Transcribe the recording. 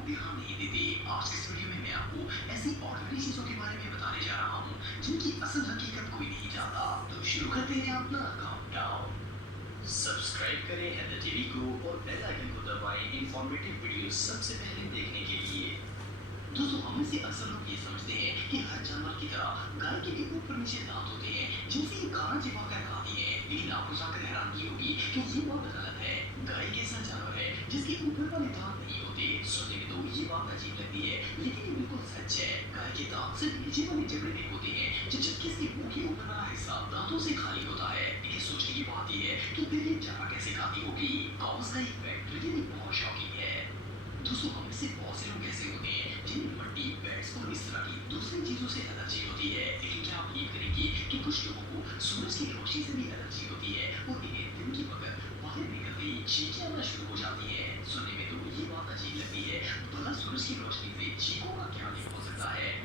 लोग ध्यान नहीं देते। आज के इस वीडियो में मैं आपको ऐसी ऑर्डिनरी चीजों के बारे में बताने जा रहा हूँ जिनकी असल हकीकत कोई नहीं जानता। तो शुरू करते हैं अपना काउंटडाउन। सब्सक्राइब करें हैदर टीवी को और बेल आइकन को दबाएं इंफॉर्मेटिव वीडियो सबसे पहले देखने के लिए। दोस्तों, हम में से अक्सर लोग ये समझते हैं कि हर जानवर की तरह गाय के भी ऊपर नीचे दांत होते हैं जिनसे ये खाना चिपा कर खाती है। लेकिन आपको जानकर हैरानगी होगी कि ये बात गलत है। गाय एक ऐसा जानवर है जिसके ऊपर वाले दांत नहीं होते। सुनने में तो ये बात अजीब लगती है, लेकिन ये बिल्कुल सच है। गाय के दांत सिर्फ नीचे वाले जबड़े में होते हैं, जबकि इसके मुंह के ऊपर वाला हिस्सा दांतों से खाली होता है। लेकिन सोचने की बात यह है कि फिर ये जानवर कैसे खाती होगी। कॉज का एक फैक्ट रियली बहुत शॉकिंग है। दोस्तों, हम में से बहुत से लोग ऐसे होते हैं जिन्हें मट्टी, पेट्स और इस तरह की दूसरी चीजों से एलर्जी होती है। लेकिन क्या आप यकीन करेंगे कि कुछ लोगों को सूरज की रोशनी से भी एलर्जी होती है और इन्हें दिन की वक्त बाहर निकलते ही छींकें आना शुरू हो जाती हैं। सुनने में तो ये बात अजीब लगती है, भला सूरज की रोशनी से छींकों का क्या लिंक हो सकता है?